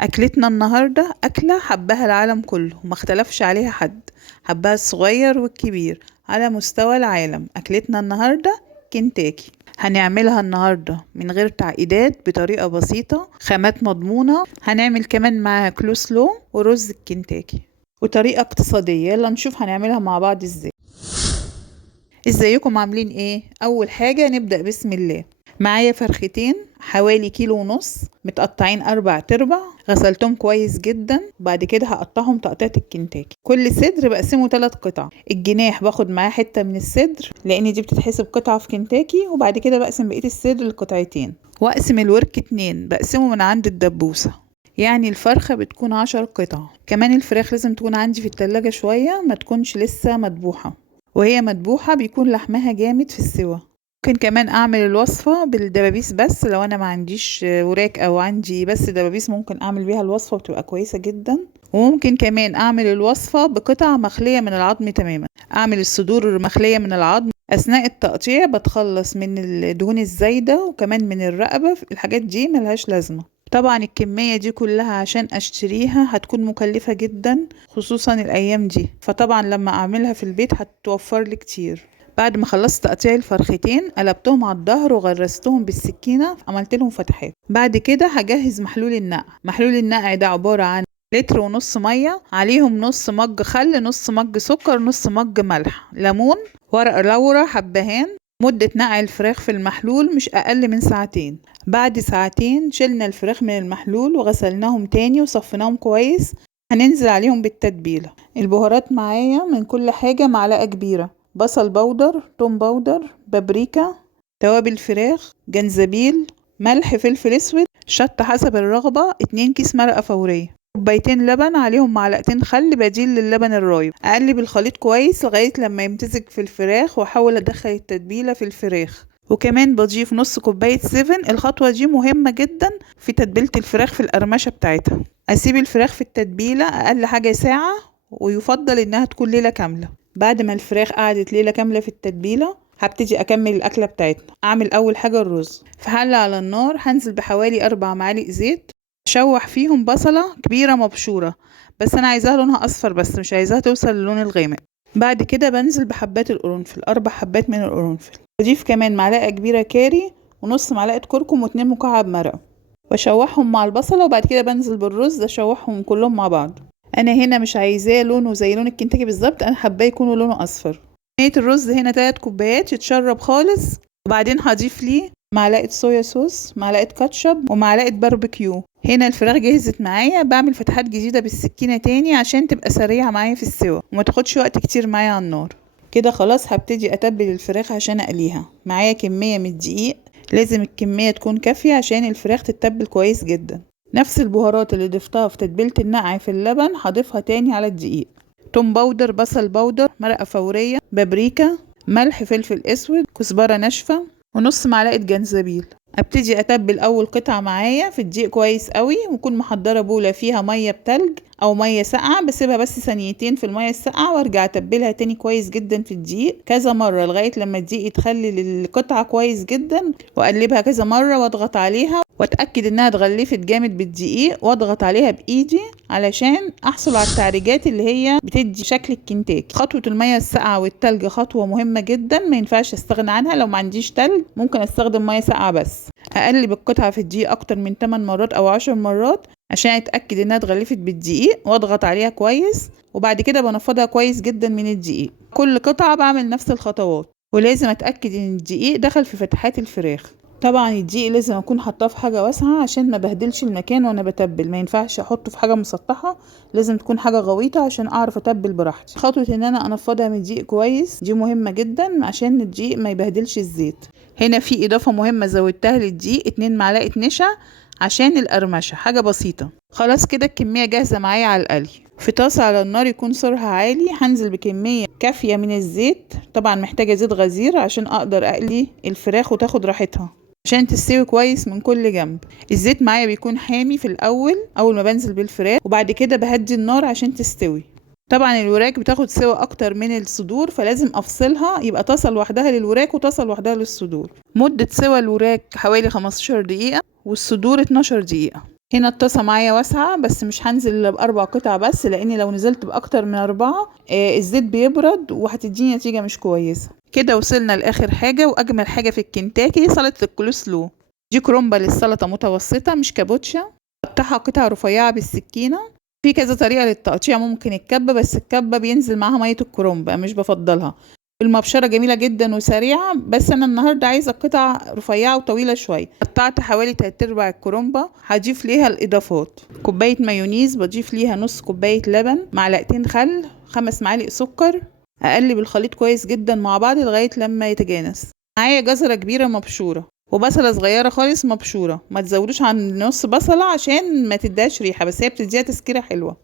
أكلتنا النهاردة أكلة حبها العالم كله، ما اختلفش عليها حد، حبها الصغير والكبير على مستوى العالم. أكلتنا النهاردة كنتاكي. هنعملها النهاردة من غير تعقيدات، بطريقة بسيطة، خامات مضمونة. هنعمل كمان معاها كلوسلو ورز الكنتاكي، وطريقة اقتصادية. يلا نشوف هنعملها مع بعض ازاي. ازيكم عاملين ايه؟ اول حاجة نبدأ بسم الله. معايا فرختين حوالي 1.5 كيلو، متقطعين 4 تربع، غسلتهم كويس جدا. بعد كده هقطعهم تقطيعة الكنتاكي. كل صدر بقسمه 3 قطع. الجناح باخد معاه حتة من الصدر لان دي بتتحسب قطعة في كنتاكي، وبعد كده بقسم بقية الصدر لقطعتين، واقسم الورك 2، بقسمه من عند الدبوسة. يعني الفرخة بتكون 10 قطع. كمان الفراخ لازم تكون عندي في التلاجة شوية، ما تكونش لسه مدبوحة، وهي مدبوحة بيكون لحمها جامد في السوا. ممكن كمان اعمل الوصفة بالدبابيس، بس لو انا ما عنديش وراك او عندي بس دبابيس ممكن اعمل بيها الوصفة وتبقى كويسة جدا. وممكن كمان اعمل الوصفة بقطع مخلية من العظم تماما. اعمل الصدور مخلية من العظم. اثناء التقطيع بتخلص من الدهون الزايدة وكمان من الرقبة، الحاجات دي ملهاش لازمة. طبعا الكمية دي كلها عشان اشتريها هتكون مكلفة جدا، خصوصا الايام دي، فطبعا لما اعملها في البيت هتوفر لي كتير. بعد ما خلصت تقطيع الفرختين قلبتهم على الظهر وغرستهم بالسكينة، عملت لهم فتحات. بعد كده هجهز محلول النقع. محلول النقع ده عبارة عن 1.5 لتر مية، عليهم نص مج خل، نص مج سكر، نص مج ملح، ليمون، ورق لورا، حبهان. مدة نقع الفراخ في المحلول مش أقل من 2 ساعة. بعد 2 ساعة شلنا الفراخ من المحلول وغسلناهم تاني وصفيناهم كويس. هننزل عليهم بالتتبيلة. البهارات معايا من كل حاجة معلقة كبيرة: بصل بودر، توم بودر، بابريكا، توابل فراخ، جنزبيل، ملح، فلفل اسود، شطة حسب الرغبة، 2 كيس مرقة فورية، كوبايتين لبن، عليهم معلقتين خل بديل للبن الرايب. اقلب الخليط كويس لغاية لما يمتزج في الفراخ، واحاول ادخل التتبيلة في الفراخ. وكمان بضيف نص كوباية 7. الخطوة دي مهمة جدا في تتبيلة الفراخ في القرمشة بتاعتها. اسيب الفراخ في التتبيلة اقل حاجة ساعة، ويفضل انها تكون ليلة كاملة. بعد ما الفراخ قعدت ليلة كاملة في التتبيلة هبتدي اكمل الاكلة بتاعتنا. اعمل اول حاجة الرز. في حلة على النار هنزل بحوالي 4 معالق زيت، اشوح فيهم بصلة كبيرة مبشورة، بس انا عايزاها لونها اصفر بس، مش عايزاها توصل للون الغامق. بعد كده بنزل بحبات القرنفل، 4 حبات من القرنفل. بضيف كمان معلقة كبيرة كاري، ونص معلقة كركم، و2 مكعب مرقة، واشوحهم مع البصلة. وبعد كده بنزل بالرز، اشوحهم كلهم مع بعض. انا هنا مش عايزاه لونه زي لون الكنتاكي بالظبط، انا حباه يكون لونه اصفر. كمية الرز هنا 3 كوبايات يتشرب خالص. وبعدين هضيف ليه معلقة صويا صوص، معلقة كاتشب، ومعلقة باربيكيو. هنا الفراخ جهزت معايا. بعمل فتحات جديدة بالسكينة تاني عشان تبقى سريعة معايا في السوا وما تاخدش وقت كتير معايا على النار. كده خلاص هبتدي اتبل الفراخ عشان اقليها. معايا كمية من الدقيق، لازم الكمية تكون كافية عشان الفراخ تتبل كويس جدا. نفس البهارات اللي ضفتها في تتبيلة النقع في اللبن هضيفها تاني على الدقيق: توم بودر، بصل بودر، مرقة فورية، بابريكا، ملح، فلفل اسود، كزبرة ناشفة، ونص معلقة جنزبيل. ابتدي اتبل اول قطعة معايا في الدقيق كويس قوي، واكون محضرة بولة فيها مية بتلج او مية ساقعة، بسيبها بس ثانيتين في المية الساقعة، وارجع اتبلها تاني كويس جدا في الدقيق كذا مرة لغاية لما الدقيق يتخلل القطعة كويس جدا. واقلبها كذا مرة واضغط عليها واتاكد انها اتغلفت جامد بالدقيق، واضغط عليها بايدي علشان احصل على التعريجات اللي هي بتدي شكل الكنتاكي. خطوة المية الساقعة والتلج خطوة مهمة جدا، ما ينفعش استغنى عنها. لو ما عنديش تلج ممكن استخدم مية ساقعة بس. هقلب القطعة في الدقيق اكتر من 8 مرات او 10 مرات عشان اتاكد انها اتغلفت بالدقيق، واضغط عليها كويس. وبعد كده بنفضها كويس جدا من الدقيق. كل قطعة بعمل نفس الخطوات، ولازم اتاكد ان الدقيق دخل في فتحات الفراخ. طبعا الدقيق لازم اكون حاطاه في حاجه واسعه عشان ما بهدلش المكان وانا بتبل. ما ينفعش احطه في حاجه مسطحه، لازم تكون حاجه غويطه عشان اعرف اتبل براحتي. خطوه ان انا انفضها من الدقيق كويس دي مهمه جدا عشان الدقيق ما يبهدلش الزيت. هنا في اضافه مهمه زودتها للدقيق: 2 معلقه نشا عشان القرمشه، حاجه بسيطه. خلاص كده الكميه جاهزه معايا على القلي. في طاسه على النار يكون سرها عالي هنزل بكميه كافيه من الزيت. طبعا محتاجه زيت غزير عشان اقدر اقلي الفراخ وتاخد راحتها عشان تستوي كويس من كل جنب. الزيت معايا بيكون حامي في اول ما بنزل بالفراخ، وبعد كده بهدي النار عشان تستوي. طبعا الوراك بتاخد سوا اكتر من الصدور، فلازم افصلها، يبقى طاسه لوحدها للوراك وطاسه لوحدها للصدور. مده سوا الوراك حوالي 15 دقيقه والصدور 12 دقيقه. هنا الطاسة معايا واسعة، بس مش هنزل الا ب4 قطع بس، لاني لو نزلت باكتر من 4 الزيت بيبرد وهتديني نتيجة مش كويسة. كده وصلنا لاخر حاجة واجمل حاجة في الكنتاكي، سلطة الكولسلو. دي كرومبة للسلطة متوسطة مش كابوتشا، قطعها قطع رفيعة بالسكينة. في كذا طريقة للتقطيع، ممكن الكبة، بس الكبة بينزل معاها مية الكرومبة مش بفضلها. المبشرة جميلة جدا وسريعة، بس انا النهاردة عايزة قطع رفيعة وطويلة شوية. قطعت حوالي 3/4 الكرومبة. هضيف ليها الاضافات: كوباية مايونيز، بضيف ليها نص كوباية لبن، معلقتين خل، 5 معالق سكر. اقلب الخليط كويس جدا مع بعض لغاية لما يتجانس. معايا جزرة كبيرة مبشورة وبصلة صغيرة خالص مبشورة، ما تزودوش عن نص بصلة عشان ما تديهاش ريحة، بس هي بتديها تسكيرة حلوة.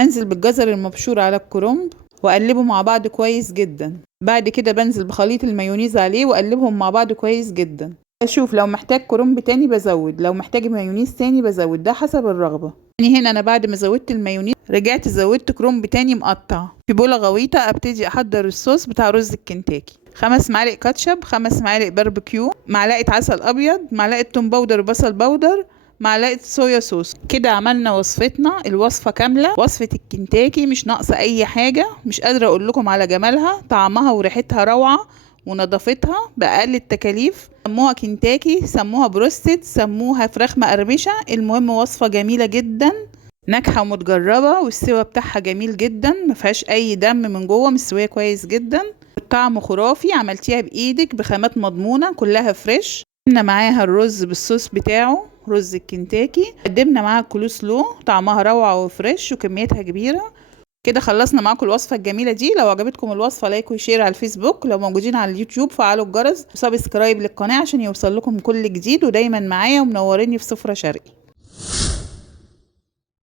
انزل بالجزر المبشور على الكرنب واقلبه مع بعض كويس جدا. بعد كده بنزل بخليط المايونيز عليه واقلبهم مع بعض كويس جدا. اشوف لو محتاج كرنب تاني بزود، لو محتاج مايونيز تاني بزود، ده حسب الرغبة. يعني هنا انا بعد ما زودت المايونيز رجعت زودت كرنب تاني مقطع. في بولة غويطة ابتدي احضر الصوص بتاع رز الكنتاكي: 5 معالق كاتشب، 5 معالق باربيكيو، معلقة عسل ابيض، معلقة توم باودر وبصل باودر، معلقة صويا صوص. كده عملنا وصفتنا، الوصفة كاملة، وصفة الكنتاكي مش ناقصة اي حاجة. مش قادرة اقول لكم على جمالها، طعمها وريحتها روعة، ونظافتها بأقل التكاليف. سموها كنتاكي، سموها بروستد، سموها فراخ مقرمشة، المهم وصفة جميلة جدا، ناجحة ومتجربة، والسوا بتاعها جميل جدا، مفيهاش اي دم من جوه، مستوية كويس جدا. الطعم خرافي، عملتيها بايدك بخامات مضمونة كلها فريش. قدمنا معاها الرز بالصوص بتاعه، رز الكنتاكي. قدمنا معاها الكولسلو، طعمها روعة وفريش وكميتها كبيرة. كده خلصنا معاكم الوصفة الجميلة دي. لو عجبتكم الوصفة لايك وشير على الفيسبوك، لو موجودين على اليوتيوب فعلوا الجرس وسبسكرايب للقناة عشان يوصل لكم كل جديد، ودايما معايا ومنوريني في سفرة شرقي.